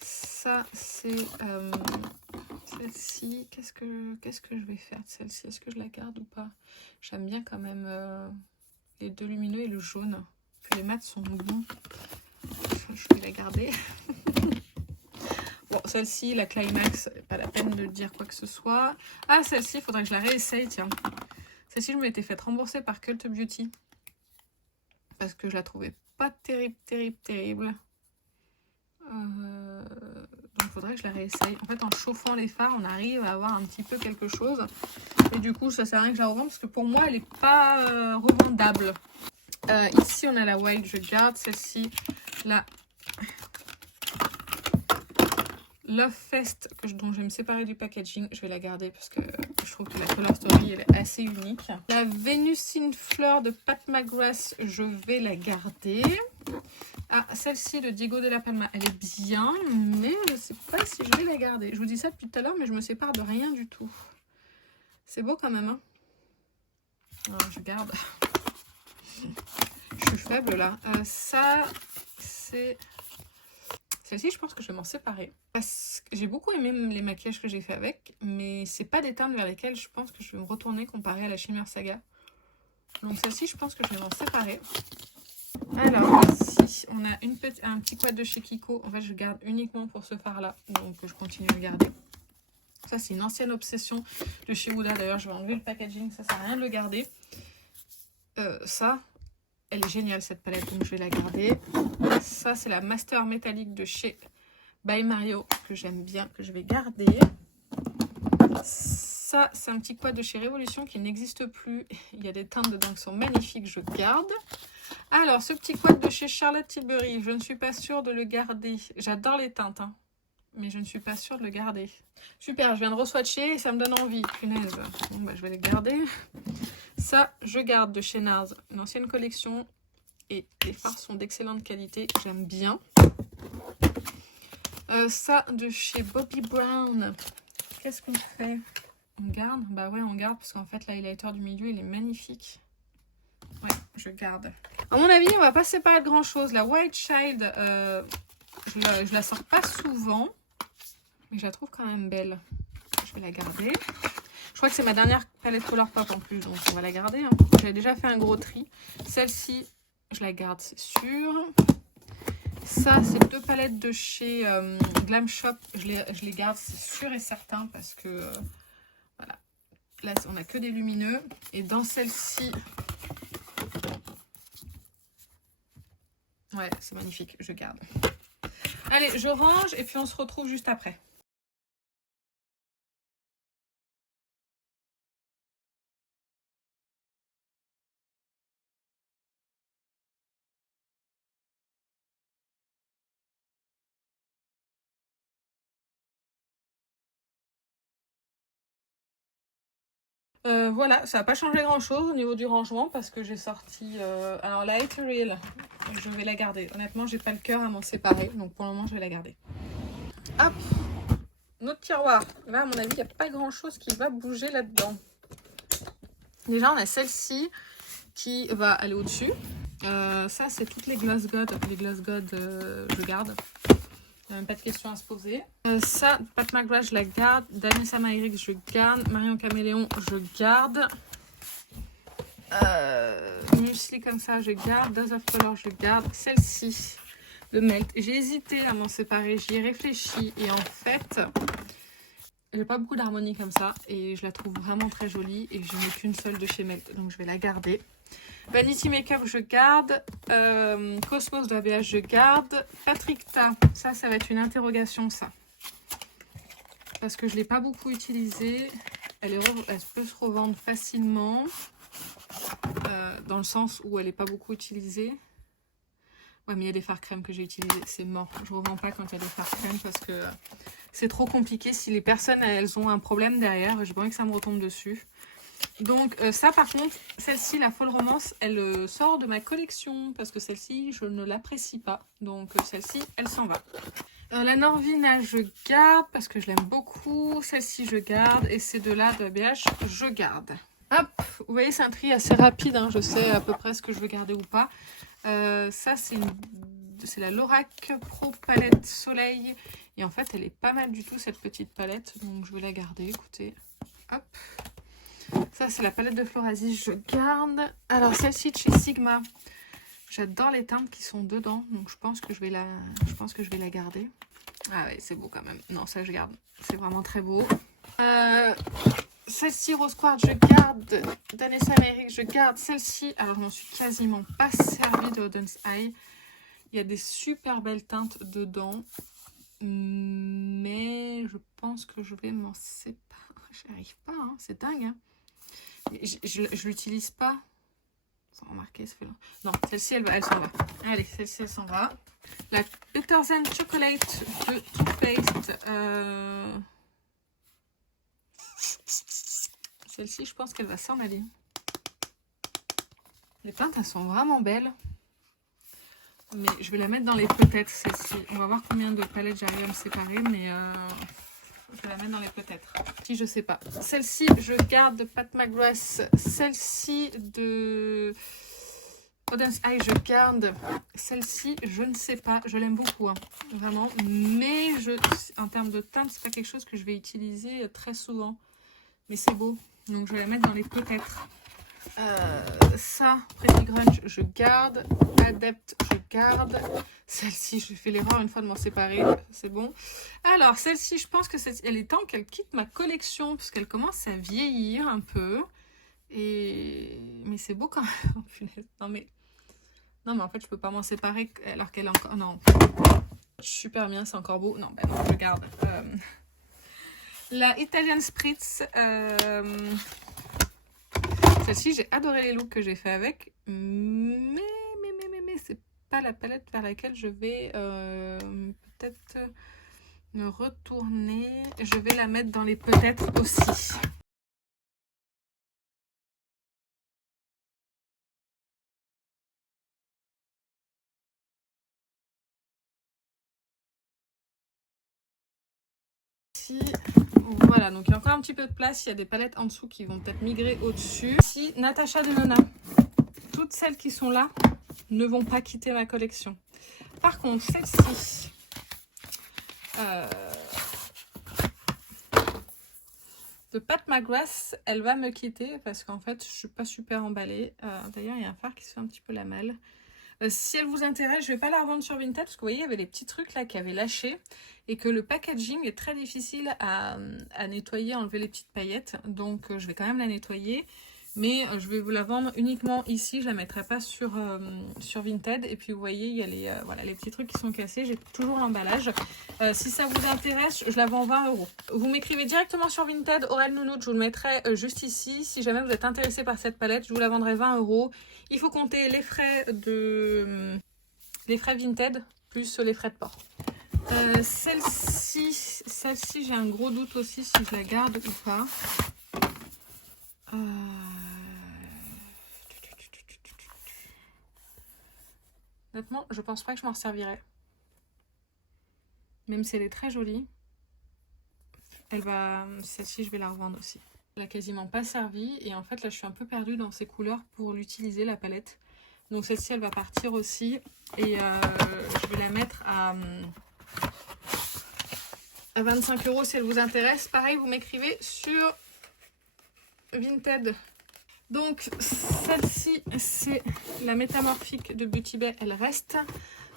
Ça, c'est celle-ci. Qu'est-ce que je vais faire de celle-ci? Est-ce que je la garde ou pas? J'aime bien quand même les deux lumineux et le jaune. Puis les mats sont bons. Je vais la garder. Bon, celle-ci, la Climax, pas la peine de dire quoi que ce soit. Ah, celle-ci, il faudrait que je la réessaye, tiens. Celle-ci, je m'étais faite rembourser par Cult Beauty. Parce que je la trouvais pas terrible. Donc, il faudrait que je la réessaye. En fait, en chauffant les fards, on arrive à avoir un petit peu quelque chose. Et du coup, ça sert à rien que je la revende parce que pour moi, elle n'est pas revendable. Ici, on a la Wild, je garde. Celle-ci, la Love Fest, dont je vais me séparer du packaging, je vais la garder parce que je trouve que la Color Story, elle est assez unique. La Venus in Fleur de Pat McGrath, je vais la garder. Ah, celle-ci de Diego de la Palma, elle est bien, mais je ne sais pas si je vais la garder. Je vous dis ça depuis tout à l'heure, mais je me sépare de rien du tout. C'est beau quand même, hein. Alors, je garde. Je suis faible là. Ça, c'est... Celle-ci, je pense que je vais m'en séparer. Parce que j'ai beaucoup aimé les maquillages que j'ai fait avec, mais c'est pas des teintes vers lesquelles je pense que je vais me retourner comparé à la Shimmer Saga. Donc celle-ci, je pense que je vais m'en séparer. Alors ici, on a un petit quad de chez Kiko. En fait, je garde uniquement pour ce fard-là, donc je continue à le garder. Ça, c'est une ancienne obsession de chez Huda. D'ailleurs, je vais enlever le packaging, ça sert à rien de le garder. Ça... Elle est géniale cette palette, donc je vais la garder. Ça, c'est la Master métallique de chez By Mario, que j'aime bien, que je vais garder. Ça, c'est un petit quad de chez Révolution qui n'existe plus. Il y a des teintes dedans qui sont magnifiques, je garde. Alors, ce petit quad de chez Charlotte Tilbury, je ne suis pas sûre de le garder. J'adore les teintes, hein, mais je ne suis pas sûre de le garder. Super, je viens de re-swatcher et ça me donne envie. Punaise. Bon, je vais les garder. Ça, je garde de chez NARS, une ancienne collection. Et les fards sont d'excellente qualité, j'aime bien. Ça, de chez Bobbi Brown. Qu'est-ce qu'on fait? On garde? Bah ouais, on garde, parce qu'en fait, l'highlighter du milieu, il est magnifique. Ouais, je garde. À mon avis, on va pas se séparer de grand-chose. La White Child, je la sors pas souvent, mais je la trouve quand même belle. Je vais la garder. Je crois que c'est ma dernière palette Colourpop en plus, donc on va la garder. Hein. J'ai déjà fait un gros tri. Celle-ci, je la garde, c'est sûr. Ça, c'est deux palettes de chez Glam Shop. Je les garde, c'est sûr et certain, parce que voilà. Là, on n'a que des lumineux. Et dans celle-ci, ouais, c'est magnifique, je garde. Allez, je range et puis on se retrouve juste après. Voilà, ça n'a pas changé grand chose au niveau du rangement parce que j'ai sorti... alors la Ethereal, je vais la garder. Honnêtement, j'ai pas le cœur à m'en séparer, donc pour le moment, je vais la garder. Hop, notre tiroir. Là, à mon avis, il n'y a pas grand chose qui va bouger là-dedans. Déjà, on a celle-ci qui va aller au-dessus. Ça, c'est toutes les Gloss God. Les Gloss God, je garde. Même pas de questions à se poser. Ça, Pat McGrath, je la garde. Danessa Myricks, je garde. Marion Caméléon, je garde. Muesli comme ça, je garde. Dose of Color, je garde. Celle-ci, le Melt. J'ai hésité à m'en séparer. J'y ai réfléchi. Et en fait, j'ai pas beaucoup d'harmonie comme ça. Et je la trouve vraiment très jolie. Et je n'ai qu'une seule de chez Melt. Donc, je vais la garder. Vanity Makeup, je garde. Cosmos de ABH, je garde. Patrick Ta, ça va être une interrogation, ça. Parce que je ne l'ai pas beaucoup utilisée. Elle peut se revendre facilement. Dans le sens où elle n'est pas beaucoup utilisée. Ouais, mais il y a des fards crème que j'ai utilisés. C'est mort. Je ne revends pas quand il y a des fards crème parce que c'est trop compliqué. Si les personnes, elles ont un problème derrière, j'ai pas envie que ça me retombe dessus. Donc ça par contre, celle-ci, la Folle Romance, elle sort de ma collection parce que celle-ci, je ne l'apprécie pas. Donc celle-ci, elle s'en va. La Norvina, je garde parce que je l'aime beaucoup. Celle-ci, je garde. Et ces deux-là de ABH, je garde. Hop, vous voyez, c'est un tri assez rapide. Hein. Je sais à peu près ce que je veux garder ou pas. Ça, c'est la Lorac Pro Palette Soleil. Et en fait, elle est pas mal du tout, cette petite palette. Donc je vais la garder, écoutez. Hop. Ça, c'est la palette de Florasis, je garde. Alors, celle-ci de chez Sigma. J'adore les teintes qui sont dedans. Donc, je pense que je vais la garder. Ah ouais, c'est beau quand même. Non, ça, je garde. C'est vraiment très beau. Celle-ci, Rose Quartz, je garde. Danessa Myricks, je garde. Celle-ci, alors, je m'en suis quasiment pas servi de Auden's Eye. Il y a des super belles teintes dedans. Mais je pense que je vais m'en séparer. J'y arrive pas, hein. C'est dingue, hein. Je l'utilise pas. Sans remarquer, ça fait long. Non, celle-ci, elle s'en va. Allez, celle-ci, elle s'en va. La Peter Zen Chocolate de Too Faced. Celle-ci, je pense qu'elle va s'en aller. Les teintes, elles sont vraiment belles. Mais je vais la mettre dans les peut-être, celle-ci. On va voir combien de palettes j'arrive à me séparer, mais je vais la mettre dans les peut-être. Si, je sais pas. Celle-ci, je garde de Pat McGrath. Celle-ci de Auden's Eye, je garde. Celle-ci, je ne sais pas. Je l'aime beaucoup, hein, vraiment. Mais en termes de teinte, c'est pas quelque chose que je vais utiliser très souvent. Mais c'est beau. Donc, je vais la mettre dans les peut-être. Ça, Pretty Grunge, je garde. Adept, je garde. Celle-ci, je fais l'erreur une fois de m'en séparer. C'est bon. Alors, celle-ci, je pense que elle est temps qu'elle quitte ma collection puisqu'elle commence à vieillir un peu. Mais c'est beau quand même. Oh, punaise. Non, mais en fait, je peux pas m'en séparer alors qu'elle est encore... Non. Super bien, c'est encore beau. Non, ben non, je garde. La Italian Spritz... Celle-ci, j'ai adoré les looks que j'ai fait avec, mais c'est pas la palette vers laquelle je vais peut-être me retourner. Je vais la mettre dans les peut-être aussi. Voilà, donc il y a encore un petit peu de place. Il y a des palettes en dessous qui vont peut-être migrer au-dessus. Ici, Natasha Denona. Toutes celles qui sont là ne vont pas quitter ma collection. Par contre, celle-ci, de Pat McGrath, elle va me quitter parce qu'en fait, je suis pas super emballée. D'ailleurs, il y a un fard qui se fait un petit peu la malle. Si elle vous intéresse, je vais pas la revendre sur Vinted parce que vous voyez, il y avait des petits trucs là qui avaient lâché et que le packaging est très difficile à nettoyer, enlever les petites paillettes. Donc, je vais quand même la nettoyer. Mais je vais vous la vendre uniquement ici. Je la mettrai pas sur Vinted. Et puis, vous voyez, il y a voilà, les petits trucs qui sont cassés. J'ai toujours l'emballage. Si ça vous intéresse, je la vends 20 €. Vous m'écrivez directement sur Vinted, Aurel Nounoud. Je vous le mettrai juste ici. Si jamais vous êtes intéressé par cette palette, je vous la vendrai 20 €. Il faut compter les frais Vinted plus les frais de port. Celle-ci, j'ai un gros doute aussi si je la garde ou pas. Honnêtement, je pense pas que je m'en servirai. Même si elle est très jolie. Celle-ci, je vais la revendre aussi. Elle a quasiment pas servi. Et en fait, là, je suis un peu perdue dans ces couleurs pour l'utiliser, la palette. Donc celle-ci, elle va partir aussi. Et je vais la mettre à 25 € si elle vous intéresse. Pareil, vous m'écrivez sur Vinted. Donc celle-ci, c'est la métamorphique de Beauty Bay, elle reste.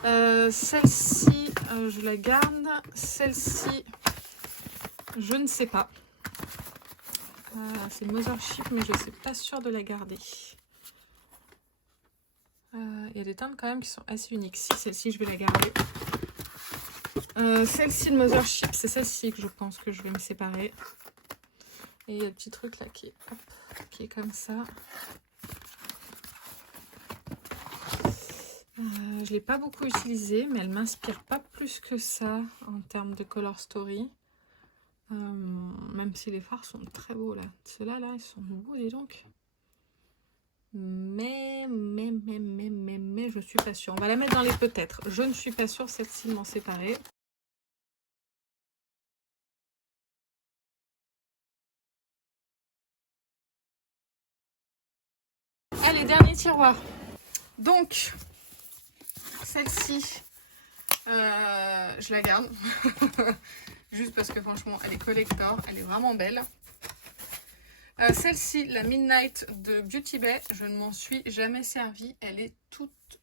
Celle-ci, je la garde. Celle-ci, je ne sais pas. C'est Mothership, mais je ne suis pas sûre de la garder. Il y a des teintes quand même qui sont assez uniques. Si, celle-ci, je vais la garder. Celle-ci de Mothership, c'est celle-ci que je pense que je vais me séparer. Et il y a le petit truc là qui est comme ça. Je ne l'ai pas beaucoup utilisée, mais elle ne m'inspire pas plus que ça en termes de color story. Même si les fards sont très beaux là. Ceux-là, là, ils sont beaux, dis donc. Mais, je suis pas sûre. On va la mettre dans les peut-être. Je ne suis pas sûre, celle-ci, de m'en séparer. Allez, dernier tiroir. Donc, celle-ci, je la garde. Juste parce que franchement, elle est collector. Elle est vraiment belle. Celle-ci, la Midnight de Beauty Bay, je ne m'en suis jamais servie. Elle est toute...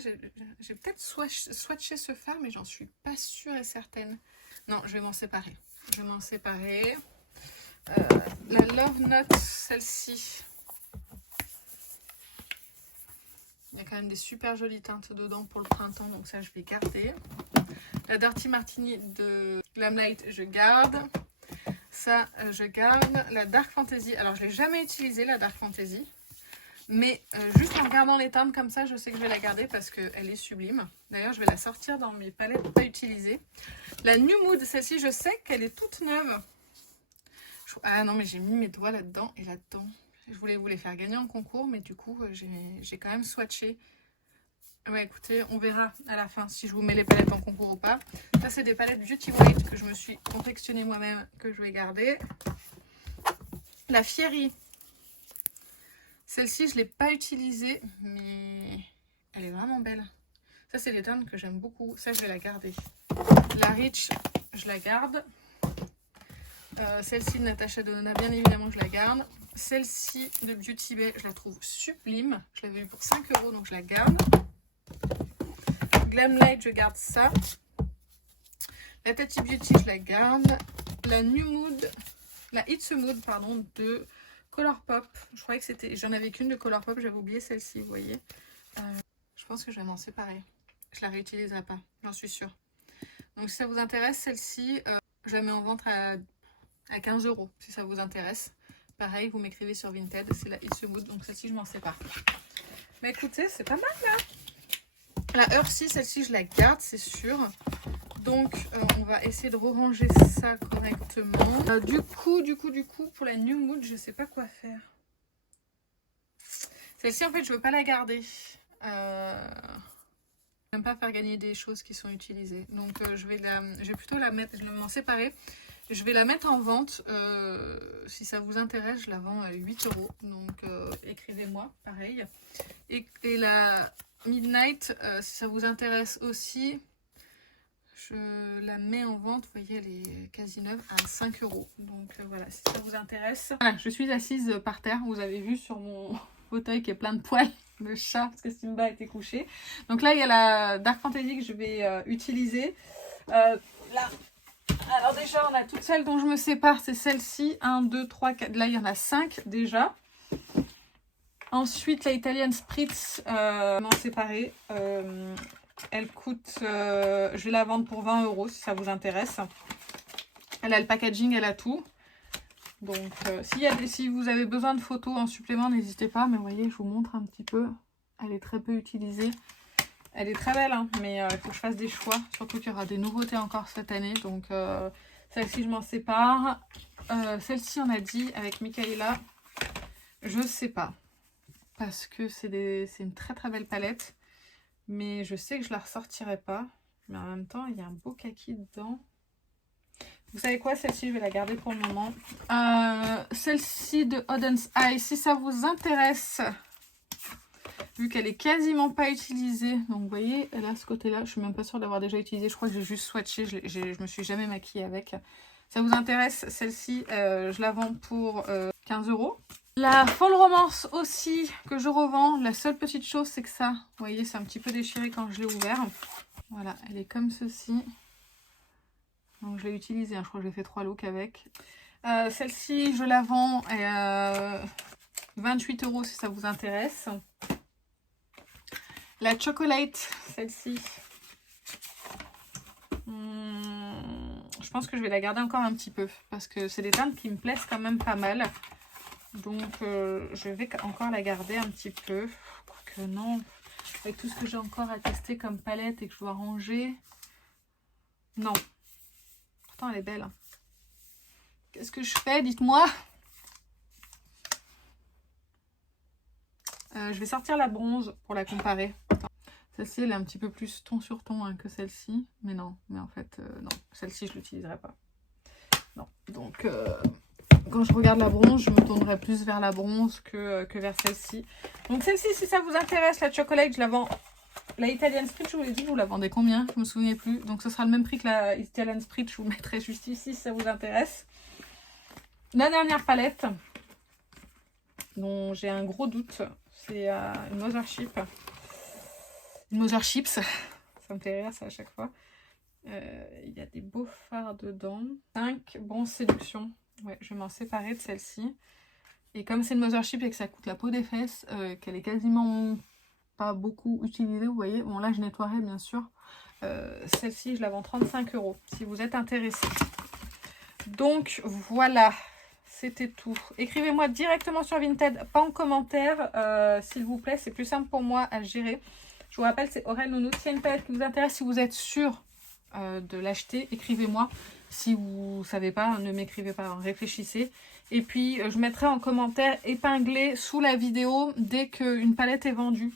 j'ai peut-être swatché ce fard, mais j'en suis pas sûre et certaine. Non, je vais m'en séparer. Je vais m'en séparer. La Love Note, celle-ci. Il y a quand même des super jolies teintes dedans pour le printemps, donc ça, je vais garder. La Dirty Martini de Glamlight, je garde. Ça, je garde. La Dark Fantasy, alors je ne l'ai jamais utilisée, la Dark Fantasy. Mais juste en regardant les teintes comme ça, je sais que je vais la garder parce qu'elle est sublime. D'ailleurs, je vais la sortir dans mes palettes pas utilisées. La New Mood, celle-ci, je sais qu'elle est toute neuve. Ah non, mais j'ai mis mes doigts là-dedans et là-dedans. Je voulais vous les faire gagner en concours, mais du coup, j'ai quand même swatché. Ouais, écoutez, on verra à la fin si je vous mets les palettes en concours ou pas. Ça, c'est des palettes Beauty White que je me suis confectionnées moi-même, que je vais garder. La Fiery. Celle-ci, je ne l'ai pas utilisée, mais elle est vraiment belle. Ça, c'est des teintes que j'aime beaucoup. Ça, je vais la garder. La Rich, je la garde. Celle-ci de Natasha Denona, bien évidemment, je la garde. Celle-ci de Beauty Bay, je la trouve sublime. Je l'avais eu pour 5 €, donc je la garde. Glamlight, je garde ça. La Tati Beauty, je la garde. La New Mood, la It's a Mood, pardon, de Colourpop. Je croyais que c'était... J'en avais qu'une de Colourpop, j'avais oublié celle-ci, vous voyez. Je pense que je vais m'en séparer. Je la réutiliserai pas, j'en suis sûre. Donc si ça vous intéresse, celle-ci, je la mets en vente à 15 €, si ça vous intéresse. Pareil, vous m'écrivez sur Vinted, c'est la It's a Mood, donc celle-ci, je m'en sépare. Mais écoutez, c'est pas mal, là. La Earthy, celle-ci, je la garde, c'est sûr. Donc, on va essayer de ranger ça correctement. Du coup, pour la New Mood, je sais pas quoi faire. Celle-ci, en fait, je veux pas la garder. J'aime pas faire gagner des choses qui sont utilisées. Donc, je vais plutôt la mettre, je vais m'en séparer. Je vais la mettre en vente. Si ça vous intéresse, je la vends à 8 €. Donc, écrivez-moi, pareil. Et la Midnight, si ça vous intéresse aussi, je la mets en vente. Vous voyez, elle est quasi neuve à 5 €. Donc voilà, si ça vous intéresse. Voilà, je suis assise par terre. Vous avez vu sur mon fauteuil qui est plein de poils de chat parce que Simba a été couché. Donc là, il y a la Dark Fantasy que je vais utiliser. Là. Alors déjà, on a toutes celles dont je me sépare. C'est celle-ci. 1, 2, 3, 4. Là, il y en a 5 déjà. Ensuite, la Italian Spritz, m'en séparer. Elle coûte, je vais la vendre pour 20 € si ça vous intéresse. Elle a le packaging, elle a tout. Donc, si vous avez besoin de photos en supplément, n'hésitez pas. Mais vous voyez, je vous montre un petit peu. Elle est très peu utilisée. Elle est très belle, hein, mais il faut que je fasse des choix. Surtout qu'il y aura des nouveautés encore cette année. Donc, Celle-ci, je m'en sépare. Celle-ci, on a dit avec Michaela, je sais pas. Parce que c'est une très très belle palette. Mais je sais que je la ressortirai pas. Mais en même temps, il y a un beau kaki dedans. Vous savez quoi, celle-ci, je vais la garder pour le moment. Celle-ci de Auden's Eye, si ça vous intéresse, vu qu'elle est quasiment pas utilisée. Donc, vous voyez, elle a ce côté-là. Je suis même pas sûre d'avoir déjà utilisé. Je crois que j'ai juste swatché. Je me suis jamais maquillée avec. Ça vous intéresse, celle-ci, je la vends pour 15 €. La Fall Romance aussi, que je revends. La seule petite chose, c'est que ça, vous voyez, c'est un petit peu déchiré quand je l'ai ouvert. Voilà, elle est comme ceci. Donc je l'ai utilisée, hein, je crois que j'ai fait 3 looks avec. Celle-ci, je la vends à 28 € si ça vous intéresse. La Chocolate, celle-ci. Je pense que je vais la garder encore un petit peu. Parce que c'est des teintes qui me plaisent quand même pas mal. Donc je vais encore la garder un petit peu. Quoique non. Avec tout ce que j'ai encore à tester comme palette et que je dois ranger. Non. Pourtant elle est belle. Qu'est-ce que je fais? Dites-moi. Je vais sortir la bronze pour la comparer. Celle-ci elle est un petit peu plus ton sur ton hein, que celle-ci. Mais non. Mais en fait non. Celle-ci je l'utiliserai pas. Non. Donc quand je regarde la bronze, je me tournerai plus vers la bronze que vers celle-ci. Donc celle-ci, si ça vous intéresse, la Chocolate, je la vends. La Italian Sprit, je vous l'ai dit, vous la vendez combien? Je me souviens plus. Donc ce sera le même prix que la Italian Sprit, je vous mettrai juste ici si ça vous intéresse. La dernière palette, dont j'ai un gros doute, c'est une Mothership. Une Motherships, ça me fait rire ça à chaque fois. Il y a des beaux fards dedans. 5 bronzes séduction. Ouais, je vais m'en séparer de celle-ci. Et comme c'est une Mothership et que ça coûte la peau des fesses, qu'elle est quasiment pas beaucoup utilisée, vous voyez. Bon, là, je nettoierai, bien sûr. Celle-ci, je la vends 35 € si vous êtes intéressé. Donc, voilà. C'était tout. Écrivez-moi directement sur Vinted, pas en commentaire, s'il vous plaît. C'est plus simple pour moi à gérer. Je vous rappelle, c'est Aurel Nounours. S'il y a une palette qui vous intéresse, si vous êtes sûr de l'acheter, écrivez-moi. Si vous ne savez pas, ne m'écrivez pas, réfléchissez. Et puis, je mettrai en commentaire épinglé sous la vidéo dès qu'une palette est vendue.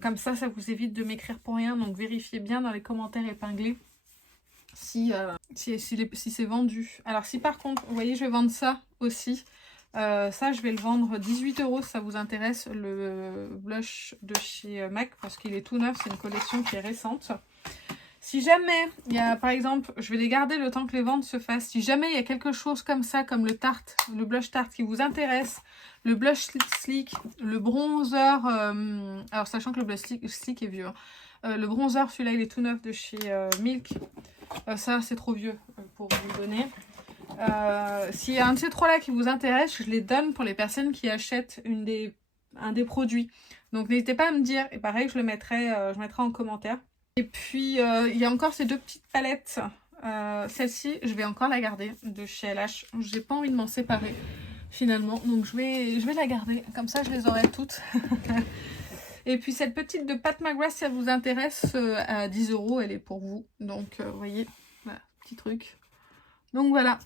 Comme ça, ça vous évite de m'écrire pour rien. Donc, vérifiez bien dans les commentaires épinglés si c'est vendu. Alors, si par contre, vous voyez, je vais vendre ça aussi. Ça, je vais le vendre 18 € si ça vous intéresse. Le blush de chez MAC parce qu'il est tout neuf. C'est une collection qui est récente. Si jamais, il y a par exemple, je vais les garder le temps que les ventes se fassent. Si jamais il y a quelque chose comme ça, comme le blush Tarte qui vous intéresse, le blush Sleek, le bronzer, alors sachant que le blush Sleek est vieux, hein, le bronzer, celui-là il est tout neuf de chez Milk. Ça c'est trop vieux pour vous le donner. S'il y a un de ces trois-là qui vous intéresse, je les donne pour les personnes qui achètent un des produits. Donc n'hésitez pas à me dire, et pareil je mettrai en commentaire. Et puis, il y a encore ces deux petites palettes. Celle-ci, je vais encore la garder de chez LH. J'ai pas envie de m'en séparer, finalement. Donc, je vais la garder. Comme ça, je les aurai toutes. Et puis, cette petite de Pat McGrath, si ça vous intéresse, à 10 €, elle est pour vous. Donc, vous voyez, voilà, petit truc. Donc, voilà.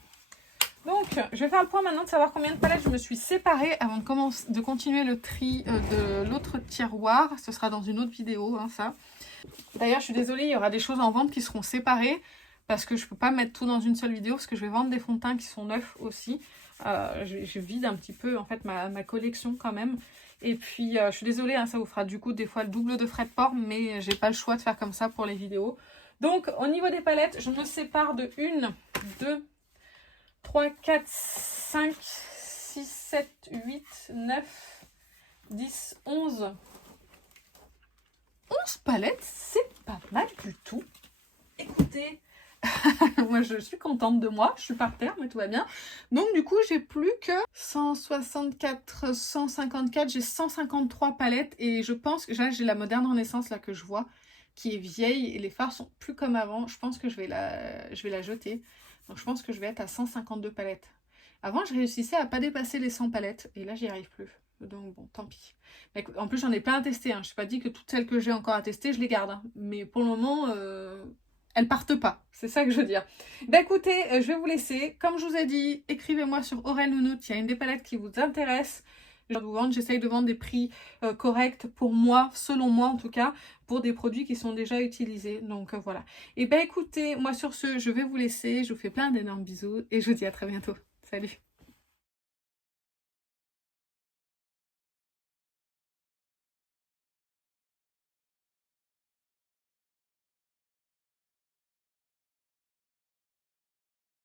Donc, je vais faire le point maintenant de savoir combien de palettes je me suis séparée avant de continuer le tri de l'autre tiroir. Ce sera dans une autre vidéo, hein, ça. D'ailleurs, je suis désolée, il y aura des choses en vente qui seront séparées parce que je ne peux pas mettre tout dans une seule vidéo parce que je vais vendre des fonds de teint qui sont neufs aussi. Je vide un petit peu en fait ma collection quand même. Et puis, je suis désolée, hein, ça vous fera du coup des fois le double de frais de port, mais j'ai pas le choix de faire comme ça pour les vidéos. Donc, au niveau des palettes, je me sépare de 1, 2, 3, 4, 5, 6, 7, 8, 9, 10, 11... 11 palettes, c'est pas mal du tout. Écoutez, moi je suis contente de moi, je suis par terre, mais tout va bien. Donc du coup, j'ai plus que 164, 154, j'ai 153 palettes. Et je pense que j'ai la moderne Renaissance là que je vois, qui est vieille. Et les fards sont plus comme avant. Je pense que je vais la jeter. Donc je pense que je vais être à 152 palettes. Avant, je réussissais à pas dépasser les 100 palettes. Et là, j'y arrive plus. Donc bon, tant pis. En plus, j'en ai plein à tester. Hein. Je ne suis pas dit que toutes celles que j'ai encore à tester, je les garde. Hein. Mais pour le moment, elles partent pas. C'est ça que je veux dire. Bah écoutez, je vais vous laisser. Comme je vous ai dit, écrivez-moi sur Aurel Nounours, il y a une des palettes qui vous intéresse. J'essaye de vendre des prix corrects pour moi, selon moi en tout cas, pour des produits qui sont déjà utilisés. Donc voilà. Et ben écoutez, moi sur ce, je vais vous laisser. Je vous fais plein d'énormes bisous et je vous dis à très bientôt. Salut!